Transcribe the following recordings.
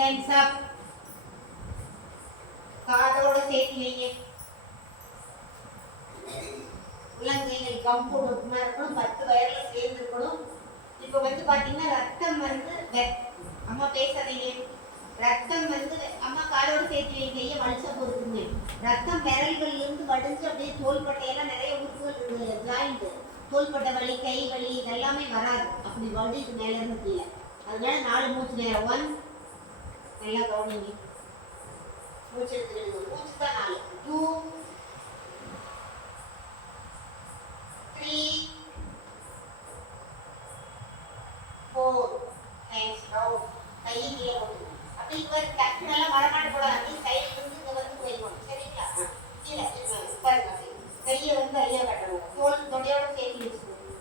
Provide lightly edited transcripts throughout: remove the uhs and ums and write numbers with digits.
Hands up. காதோட சேர்த்து வைங்க. உள்ளங்கைகள் கம்பு மாதிரி இருக்கணும், 10 வயர்ல சேர்ந்து இருக்கணும். இப்போ வந்து பாத்தீங்கன்னா ரத்தம் வந்து அம்மா பேசாதீங்க. ரத்தம் வந்து அம்மா காலோட சேர்த்து வைங்க, கையை வலிச்சா பொறுத்துங்க. ரத்தம் விரல்கள்ல இருந்து வடிஞ்சு அப்படியே தோள்பட்டையெல்லாம் நிறைய உறுப்புகள் இருக்குது, ஜாயிண்ட், தோள்பட்டை வலி, கை வலி இதெல்லாமே வராது. அப்படி வலிக்கு மேல இருந்து கீழே. அதனால 4 மூச்சு நேரம். 1 நல்லா கவனிங்க. மூச்சு எடுத்துக்கிடுங்க. மூச்சு தான் 4. 2 3 4. Hands down. கையை கீழே போட்டு அப்படி டக்குனு எல்லாம் வரமாட்டு போடாது. அப்படி சைட்ல இருந்து இங்க வந்து போயிடுவோம். சரிங்களா? கீழே பாருங்க. கையை வந்து ஐயா கட்டணும். தோல் தொடையோட சேர்த்து வச்சுக்கணும்.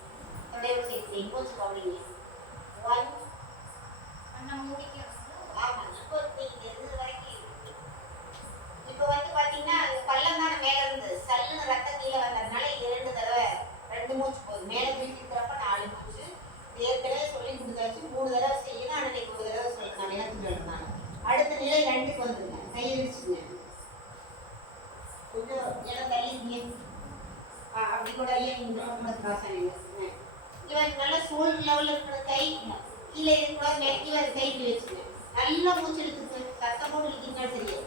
தொடையோட சேர்த்து மூச்சு கவனிங்க. 1 அண்ணா மூடிக்க. ஆமா, இப்போ நீங்க இது வரைக்கும் இப்போ வந்து பாத்தீங்கன்னா பள்ளம் தானே மேல இருந்து சல்லுன்னு ரத்தம் கீழே வந்ததுனால 2 தடவை 2 மூச்சு போகுது. மேல பிடிக்கிறப்ப 4 மூச்சு. ஏற்கனவே சொல்லி கொடுத்தாச்சு. 3 தடவை செய்யணும். ஆனால் இன்னைக்கு 1 தடவை சொல்லலாம். நேரத்துக்கு எழுதினாங்க. அடுத்த நிலை 2க்கு வந்துருங்க. கையை விரிச்சுங்க. கொஞ்சம் இடம் தள்ளிங்க. அப்படி கூட ஐயா நீங்க கிராசாங்க. இவன் நல்லா சோல் லெவலில் இருக்கிற கை கீழே இருக்கக்கூடாது. இவன் கைக்கு வச்சுங்க. நல்லா மூச்சு எடுத்துங்க. சத்தமோடு இழுத்தீங்கன்னா சரியா.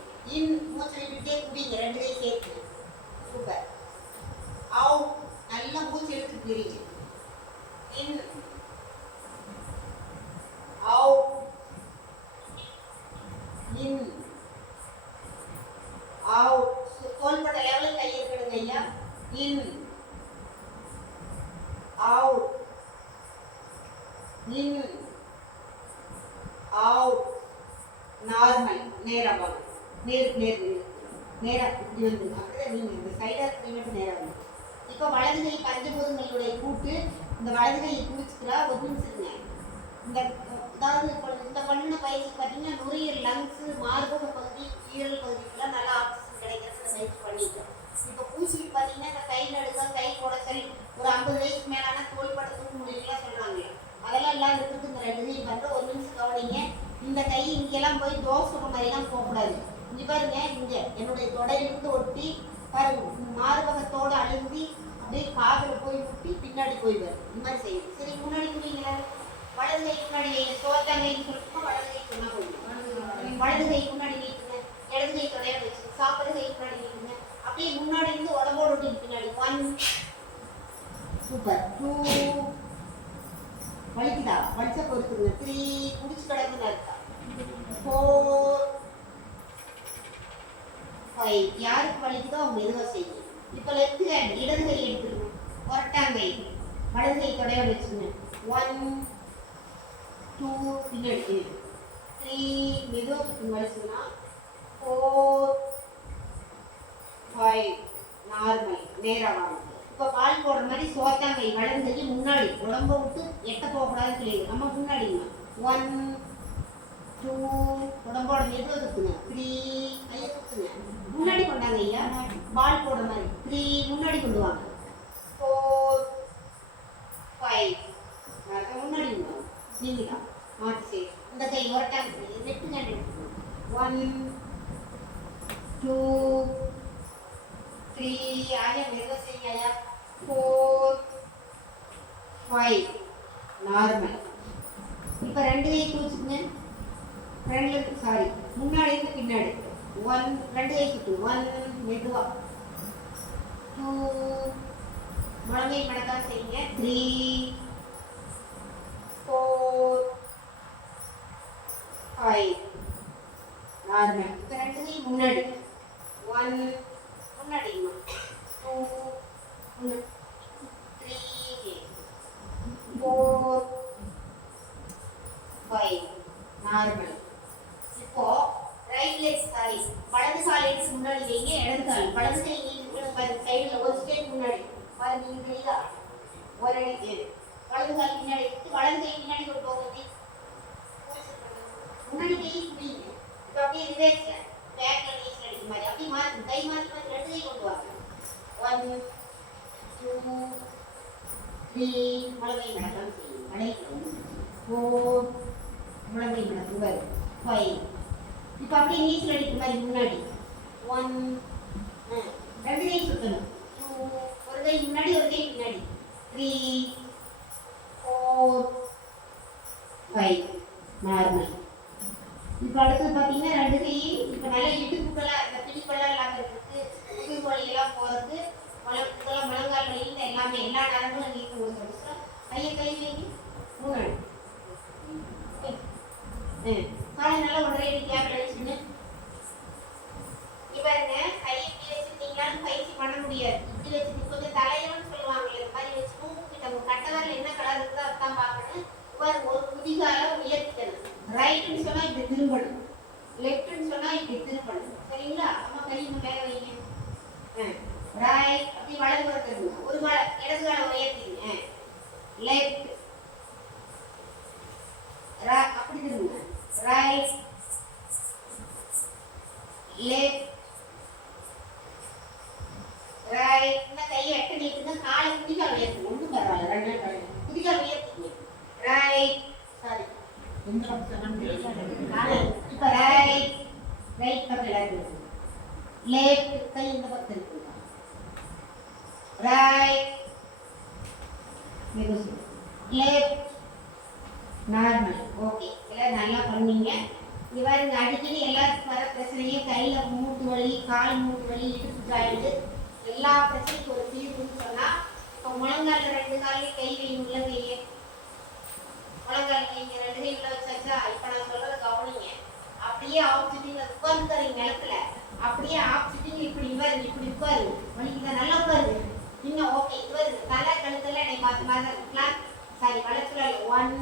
மூச்சு விட்டுட்டே குடிங்க. 2 கை சேர்த்து. சூப்பர். அவுட். நல்லா மூச்சு எடுத்து பிரிங்க. இன் out, in, out. தோள்பட்டை லெவலில் கை இருக்கணுங்க ஐயா. in, out, in, out. Normal. நேரா வாங்க. நேரா இப்படி வந்து அப்படியே நீங்க இந்த சைடா மட்டும் நேரா வந்து. இப்போ வலது கை பஞ்சபூதங்களுடைய கூட்டு. இந்த வலது கையை குடிச்சுக்கிறா. ஒரு நிமிஷம் இருங்க. இந்த அதாவது இந்த பண்ண பயிற்சி பார்த்தீங்கன்னா நுரையீரல், லங்ஸு, மார்பக பகுதி, ஈரல் பகுதிக்கெல்லாம் நல்லா ஆக்சிஜன் கிடைக்கிறதுக்கு பயிற்சி பண்ணிட்டோம். இப்போ பூச்சிக்கு பார்த்தீங்கன்னா இந்த கை நடுக்கம், கை குடைச்சல், ஒரு 50 வயசுக்கு மேலான தோள்பட்டத்துக்கு முடியலாம் சொல்கிறாங்க. அதெல்லாம் இல்லாத இருக்கிறதுக்கு இந்த 2 கை பண்ணுற. ஒரு நிமிஷம் கவனிங்க. இந்த கை இங்கெல்லாம் போய் தோசை மாதிரிலாம் போகக்கூடாது. இங்கே பாருங்க, இங்கே என்னுடைய தொடையிலிருந்து ஒட்டி பாருங்க, மார்பகத்தோடு அழுந்தி அப்படியே காதில் போய் முட்டி பின்னாடி போயிடுவார். இந்த மாதிரி செய்யணும். சரி, முன்னாடி புரியுங்களா? வலது கை முன்னாடி வைங்க. சோத்தாங்கைன்னு சொல்லிட்டு வலது கை சொன்னா போதும். வலது கை முன்னாடி நீட்டுங்க. இடது கை தொடையா வச்சு சாப்பிட்ற கை முன்னாடி நீட்டுங்க. அப்படியே முன்னாடி இருந்து உடம்போடு ஒட்டி பின்னாடி. 1 சூப்பர். 2 வலிக்குதா? வலிச்சா பொறுத்துங்க. 3 குடிச்சு கிடக்குன்னு அர்த்தம். 4 5. யாருக்கு வலிக்குதோ அவங்க மெதுவாக செய்யுங்க. இப்போ லெஃப்ட் ஹேண்ட் இடது கை எடுத்துக்கணும். கொரட்டாங்கை வலது கை தொடையோட வச்சுங்க. 1 2 பின்னாடி 3 மெதுவாக வலிச்சுன்னா 4 5 நார்மல். நேராக வாங்க. இப்போ பால் போடுற மாதிரி சோத்தாங்கை வலது கை முன்னாடி உடம்ப விட்டு எட்ட போகக்கூடாதுன்னு சொல்லிடு. நம்ம முன்னாடிங்க. 1 2 உடம்போட மெதுவாக இருக்குங்க. 3 கையை குத்துங்க. முன்னாடி கொண்டாங்க ஐயா. பால் போடுற மாதிரி 3 முன்னாடி கொண்டு வாங்க. 4 5 முன்னாடி நீங்க தான் மாற்றி செய்ய. இந்த கை ஒரட்டாங்க. லெஃப்ட் ஹேண்ட் எடுத்துக்கணும். 1 2 3 ஆயா மெதுவாக செய்யுங்க ஐயா. 4 5 நார்மல். இப்போ 2 கை குளிச்சுங்க. சாரி, முன்னாடி இருந்து பின்னாடி. 1 2 கை குத்து. 1 மெதுவா. 2 முழங்கை மடக்கா செய்யுங்க. 3 4 5 நார்மல். இப்போ 2 கை முன்னாடி. 1 முன்னாடி. 2 3 4 5 நார்மல். இப்போ ரைட் லெக் சாரி வலது கால் எடுத்து முன்னாடி வைங்க. இடது கால் வலது கை சைடில் ஒரு ஸ்டெப் முன்னாடி பாருங்க. நீங்க தெரியுதா? ஒரு அடி வலது கால் பின்னாடி எடுத்து வலது கை பின்னாடி கொண்டு போங்க. முன்னாடி கை பிடிங்க. இப்போ அப்படியே ரிவேக்ஸ் பேக்கில் நீஸ் அடிக்கிற மாதிரி அப்படியே மாற்றி கை மாற்றி 2 கை கொண்டு வாங்க. 1 2 3 முழங்கை மடக்கம் செய்யும். 4 முழங்கை மடக்குவர். 5 இப்போ அப்படியே நீச்சல் அடிக்கிற மாதிரி முன்னாடி 1 ரெண்டு கை சுற்றணும் 2 ஒரு கை முன்னாடி ஒரு கை பின்னாடி 3 4 5 நார்மல். இப்போ அடுத்து பார்த்தீங்கன்னா ரெண்டு கை இப்போ நல்லா இடுப்புக்கெல்லாம் இந்த பிடிப்பெல்லாம் இல்லாமல் இருக்கிறதுக்கு முதுகு வலியெல்லாம் போகிறதுக்கு இதெல்லாம் முழங்கால் வலியில் எல்லாமே எல்லா நரம்புகளும் நீக்க கொடுக்குறோம். கையை கை வைங்க 3 காலை நல்லா ஒன்றரை அடி கேப்ல வச்சுன்னு இப்போ கையை இப்படி வச்சுருந்தீங்களான்னு பயிற்சி பண்ண முடியாது. இப்படி வச்சு கொஞ்சம் தலையோன்னு சொல்லுவாங்க இந்த மாதிரி வச்சு கிட்ட கட்டவரில் என்ன கலர் இருக்குதோ அதான் பார்க்கணும். இப்போ ஒரு குதிகால உயர்த்திக்கணும். ரைட்டுன்னு சொன்னால் இப்படி திரும்பணும், லெஃப்ட்னு சொன்னால் இப்படி திரும்பணும். சரிங்களா? அம்மா கை மேலே வைங்க. ரைட் அப்படி வலது பக்கத்துக்கு ஒரு இடது கால உயர்த்திங்க. லெஃப்ட் அப்படி திரும்புங்க. Right left right. இந்த கையை எட்டு நீட்டுங்க. காலை குதிகால் உயர்த்துங்க. ஒன்றும் பரவாயில்ல, ரெண்டு நாள் குதிகால் உயர்த்திங்க. ரைட் சாரி இப்போ ரைட் ரைட் பக்கத்தில் இருக்கு. லெஃப்ட் கை இந்த பக்கத்தில் இருக்குங்க. Right left normal. ஓகே, எல்லாம் நல்லா பண்ணீங்க. இவ்வாறு அடிக்கடி எல்லாத்துக்கும் வர பிரச்சனையே கையில் மூட்டு வலி, கால் மூட்டு வலி, இடுப்பு ஜாயிண்ட் எல்லா பிரச்சனைக்கும் ஒரு தீர்வுன்னு சொன்னால் இப்போ முழங்காலில் ரெண்டு காலையும் கை வையும் உள்ள கையை முழங்கால் கைங்க ரெண்டு கை உள்ள வச்சாச்சா? இப்போ நான் சொல்கிறத கவனிங்க. அப்படியே ஆப்சிட்டிங் உட்காந்துக்கிறீங்க நிலத்துல, அப்படியே ஆப்சிட்டிங் இப்படி வருது, இப்படி உட்காரு வலிக்குதான் நல்லா உட்காரு. இன்னும் ஓகே இது வருது தலை கழுத்தெல்லாம் என்னை பார்த்து மாதிரி சாரி வளர்த்துல 1